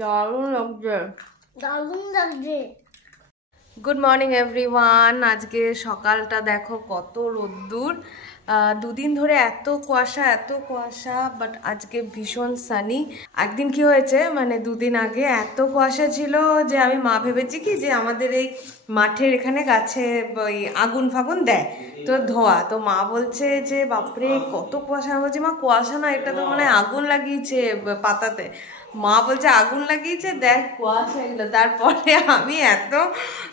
দারুণ লাগছে, দারুণ লাগছে। Good morning everyone. আজকে সকালটা দেখো কত রোদ্দুর। দুদিন ধরে এত কুয়াশা, বাট আজকে ভীষণ সানি। একদিন কি হয়েছে, মানে দুদিন আগে এত কুয়াশা ছিল যে আমি মা ভেবেছি কি যে আমাদের এই মাঠের এখানে গাছে ওই আগুন ফাগুন দেয় তো ধোয়া, তো মা বলছে যে বাপরে কত কুয়াশা। আমি বলছি মা কুয়াশা না, এটা তো মানে আগুন লাগিয়েছে পাতাতে। মা বলছে আগুন লাগিয়েছে, দেখ কুয়াশা এগুলো। তারপরে আমি এত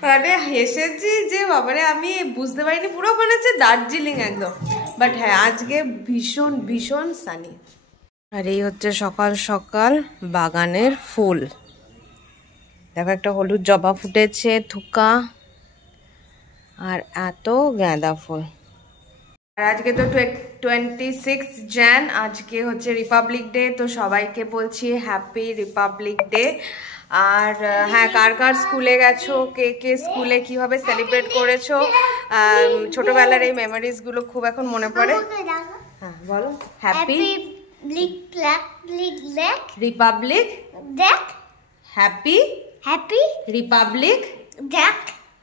মানে হেসেছি যে বাবারে, আমি বুঝতে পারিনি, পুরো মনে হচ্ছে দার্জিলিং একদম। বাট হ্যাঁ, আজকে ভীষণ ভীষণ সানি। আর এই হচ্ছে সকাল সকাল বাগানের ফুল। দেখো একটা হলুদ জবা ফুটেছে, থুকা, আর এত গাঁদা ফুল। আর আজকে তো 26 jan, আজকে হচ্ছে রিপাবলিক ডে, তো সবাইকে বলছি হ্যাপি রিপাবলিক ডে। আর হ্যাঁ, কার কার স্কুলে গেছো, কে কে স্কুলে কিভাবে সেলিব্রেট করেছো, ছোটবেলার এই মেমোরিজ গুলো খুব এখন মনে পড়ে। হ্যাঁ বলো, happy Republic day, happy Republic day.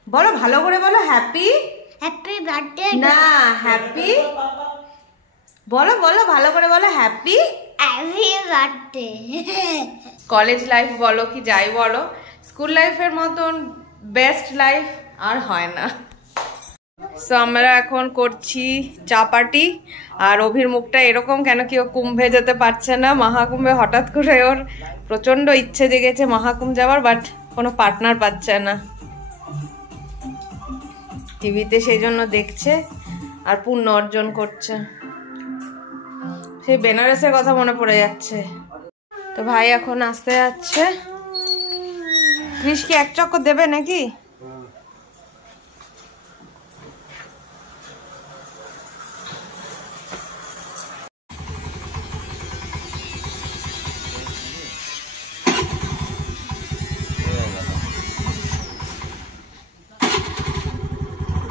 বলো ভালো করে বলো, হ্যাপি বার্থডে না হ্যাপি, বলো বলো ভালো করে বলো, হ্যাপি বার্থডে। কলেজ লাইফ বলো কি যাই বলো, স্কুল লাইফের মতন বেস্ট লাইফ আর হয় না। সো আমরা এখন করছি চা পার্টি। আর অভির মুখটা এরকম কেন, কি ও কুম্ভে যেতে পারছে না। মহাকুম্ভে হঠাৎ করে ওর প্রচন্ড ইচ্ছে জেগেছে মহাকুম্ভ যাওয়ার, বাট কোনো পার্টনার পাচ্ছে না। টিভিতে সেই জন্য দেখছে আর পুণ্য অর্জন করছে। সেই বেনারসের কথা মনে পড়ে যাচ্ছে। তো ভাই এখন আসতে যাচ্ছে। কৃষ কি এক চক্কর দেবে নাকি?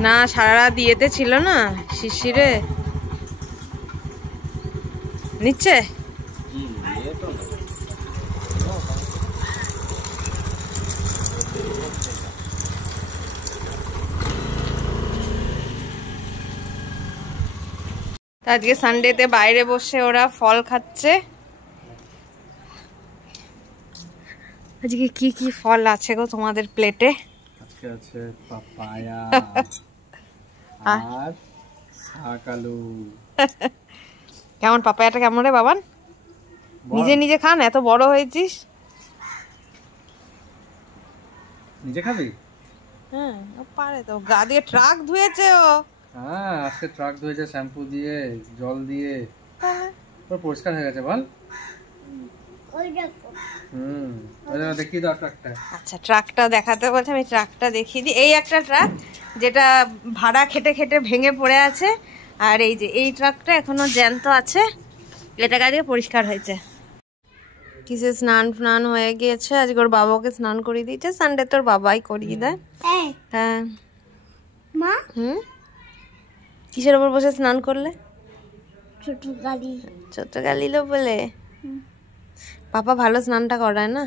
না, সারা রাত ইয়েতে ছিল না, শিশিরে নিচ্ছে। আজকে সানডেতে বাইরে বসে ওরা ফল খাচ্ছে। আজকে কি কি ফল আছে গো তোমাদের প্লেটে? আজকে আছে পাপায়া আর শাকালু। কেমন পাপায়াটা কেমন রে বাবান? নিজে নিজে খান, এত বড় হয়েছিস। নিজে খাবি? হ্যাঁ ও পারে তো, গা দিয়ে ট্রাক ধুয়েছে ও। হ্যাঁ আজকে ট্রাক ধুয়েছে শ্যাম্পু দিয়ে, জল দিয়ে, পুরো পরিষ্কার হয়ে গেছে। বল দেখি দাও ট্রাকটা। আচ্ছা ট্রাকটা দেখাতে বলছে, আমি ট্রাকটা দেখিয়ে দিই। এই একটা ট্রাক যেটা ভাড়া খেটে খেটে ভেঙে পড়ে আছে, আর এই যে এই ট্রাকটা এখনো জ্যান্ত আছে, এটা দিয়ে পরিষ্কার হয়েছে। কিসে স্নান ফ্নান হয়ে গিয়েছে। আজকে ওর বাবাকে স্নান করিয়ে দিয়েছে, সানডে তোর বাবাই করিয়ে দেয়। হ্যাঁ মা, কিসের ওপর বসে স্নান করলে? ছোট গালিলো বলে। পাপা ভালো স্নানটা করায় না?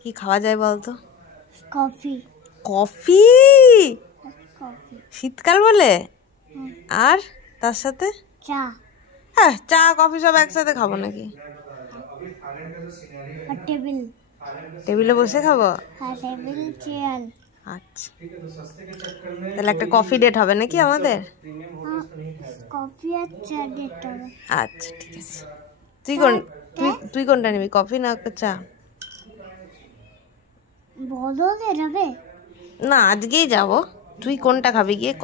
কি খাওয়া যায় বলতো? কফি। কফি শীতকাল বলে? আর তার সাথে চা? হ্যাঁ চা কফি সব একসাথে খাবো নাকি? টেবিলে বসে খাবো? আচ্ছা তাহলে একটা কফি ডেট হবে নাকি আমাদের? আচ্ছা ঠিক আছে। তুই কোনটা নিবি, কফি না চা? না আজকেই যাবো। তুই কোনটা খাবি গিয়ে,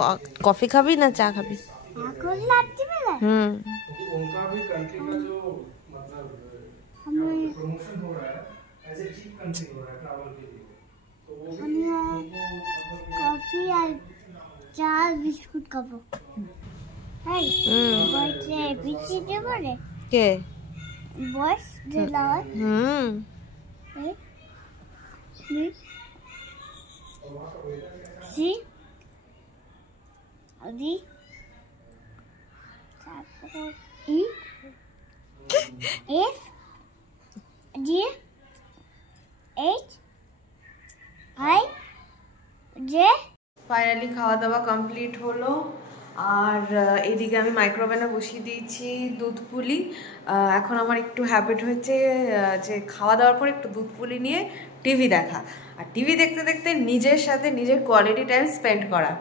কফি খাবি না চা খাবি? কফি আর চা বিস্কুট খাবো। কে বয়স সি আদি তারপর E F G H I J finally খাওয়া দাওয়া কমপ্লিট হলো। আর এদিকে আমি মাইক্রোওভেনে বসিয়ে দিয়েছি দুধ পুলি। এখন আমার একটু হ্যাবিট হয়েছে যে খাওয়া দাওয়ার পর একটু দুধ পুলি নিয়ে টিভি দেখা, আর টিভি দেখতে দেখতে নিজের সাথে নিজের কোয়ালিটি টাইম স্পেন্ড করা।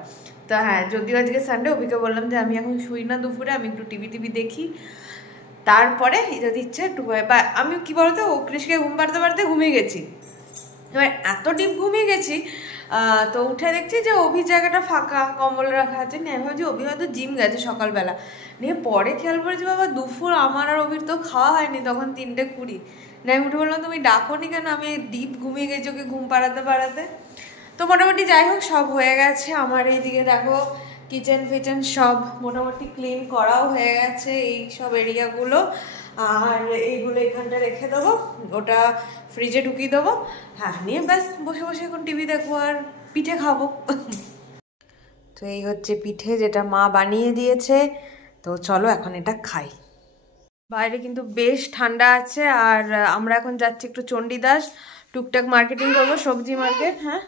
তো হ্যাঁ, যদিও আজকে সানডে, অভিকে বললাম যে আমি এখন শুই না দুপুরে, আমি একটু টিভি দেখি, তারপরে যদি ইচ্ছে একটু বা আমি কি বলতো কৃষকে ঘুম পাড়তে ঘুমিয়ে গেছি। এবার এত ডিপ ঘুমিয়ে গেছি, তো উঠে দেখছি যে অভি জায়গাটা ফাঁকা, কম্বল রাখা আছে। নিয়ে আমি ভাবছি অভি হয়তো জিম গেছে সকালবেলা। নিয়ে পরে খেয়াল করেছি বাবা দুপুর আমার আর অভির তো খাওয়া হয়নি, তখন 3:20। নিয়ে আমি উঠে বললাম তুমি ডাকোনি কেন? আমি ডিপ ঘুমিয়ে গেছি ওকে ঘুম পাড়াতে। তো মোটামুটি যাই হোক সব হয়ে গেছে। আমার এইদিকে দেখো কিচেন ফিচেন সব মোটামুটি ক্লিন করাও হয়ে গেছে, এই সব এরিয়াগুলো। আর এইগুলো এখানটা রেখে দেবো, ওটা ফ্রিজে ঢুকিয়ে দেবো। হ্যাঁ, নিয়ে ব্যাস বসে বসে এখন টিভি দেখবো আর পিঠে খাবো। তো এই হচ্ছে পিঠে, যেটা মা বানিয়ে দিয়েছে। তো চলো এখন এটা খাই। বাইরে কিন্তু বেশ ঠান্ডা আছে। আর আমরা এখন যাচ্ছি একটু চণ্ডীদাস, টুকটাক মার্কেটিং করবো, সবজি মার্কেট। হ্যাঁ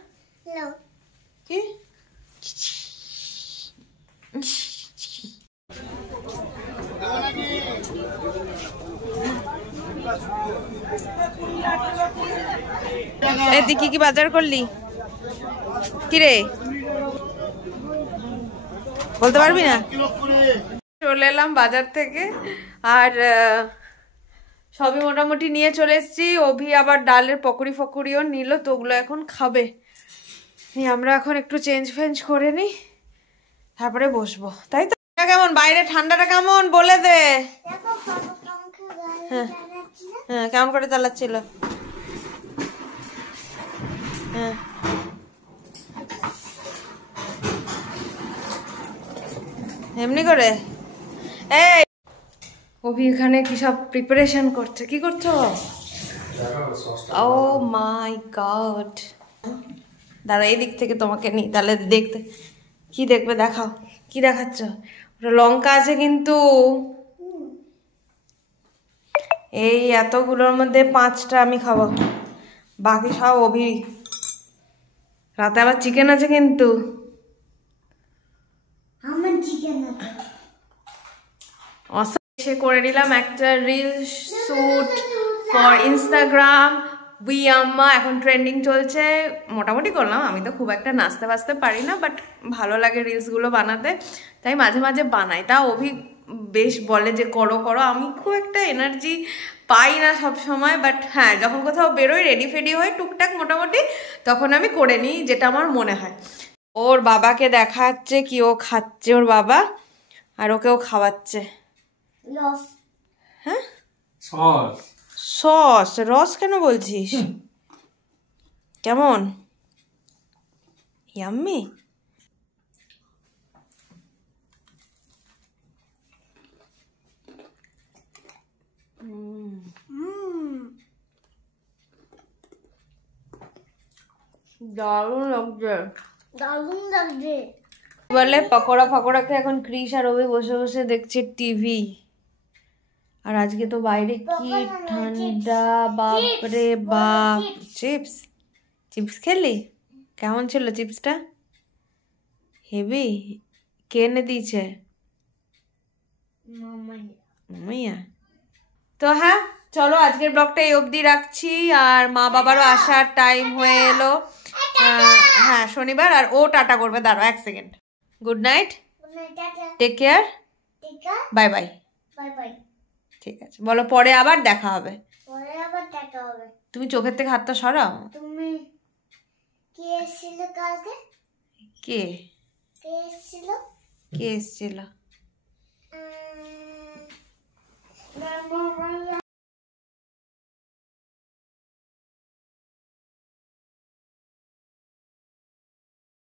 কি তুই কি বাজার করলি? কিরে বলতে পারবি না? চলে এলাম বাজার থেকে, আর সবই মোটামুটি নিয়ে চলে এসেছি। অভি আবার ডালের পকড়িও নিল, তো ওগুলো এখন খাবে। আমরা এখন একটু চেঞ্জ ফেঞ্জ করে নিই, তারপরে বসবো, তাই তো? কেমন বাইরে ঠান্ডাটা কেমন বলে দে। হ্যাঁ হ্যাঁ, কেমন করে চালাচ্ছিল? হ্যাঁ এমনি করে। এই অভি এখানে কি সব প্রিপারেশন করছে? কি করছো? ও মাই গড, দাদা এই দিক থেকে তোমাকে নি, তাহলে দেখতে কি দেখবে, দেখাও কি দেখাচ্ছ। ওটা লঙ্কা আছে কিন্তু, এই এতগুলোর মধ্যে 5টা আমি খাবো, বাকি সব অভি। রাতে আবার চিকেন আছে কিন্তু। আমার চিকেন আছে। সে করে নিলাম একটা reel shoot for Instagram. We আম্মা এখন ট্রেন্ডিং চলছে, মোটামুটি করলাম। আমি তো খুব একটা নাচতে বাজতে পারি না, বাট ভালো লাগে রিলসগুলো বানাতে, তাই মাঝে মাঝে বানাই। তা অভি বেশ বলে যে করো। আমি খুব একটা এনার্জি পাই না সব সময়, বাট হ্যাঁ যখন কোথাও বেরোই রেডি ফেডি হয়ে টুকটাক মোটামুটি, তখন আমি করে নিই যেটা আমার মনে হয়। ওর বাবাকে দেখাচ্ছে কি ও খাচ্ছে, ওর বাবা, আর ওকেও খাওয়াচ্ছে। হ্যাঁ সস, রস কেন বলছিস? কেমন ইয়াম্মি? দারুণ লাগছে। বলে পকোড়াকে এখন ক্রিস আর ওই বসে বসে দেখছে টিভি। আর আজকে তো বাইরে কি ঠান্ডা, বাপরে বাপ। চিপস খেলি? কেমন ছিল চিপসটা? হেভি? কে এনে দিয়েছে? মামাইয়া। তো হ্যাঁ চলো আজকের ব্লগটা এই অবধি রাখছি। আর মা বাবারও আসার টাইম হয়ে এলো। হ্যাঁ শনিবার, আর ও টাটা করবে, দাঁড়াও 1 second. Good night, take care, bye bye. ঠিক আছে বলো, পরে আবার দেখা হবে। তুমি চোখের থেকে হাতটা সরাও। তুমি কে এসেছিল কালকে? কে এসেছিল? কে এসেছিল?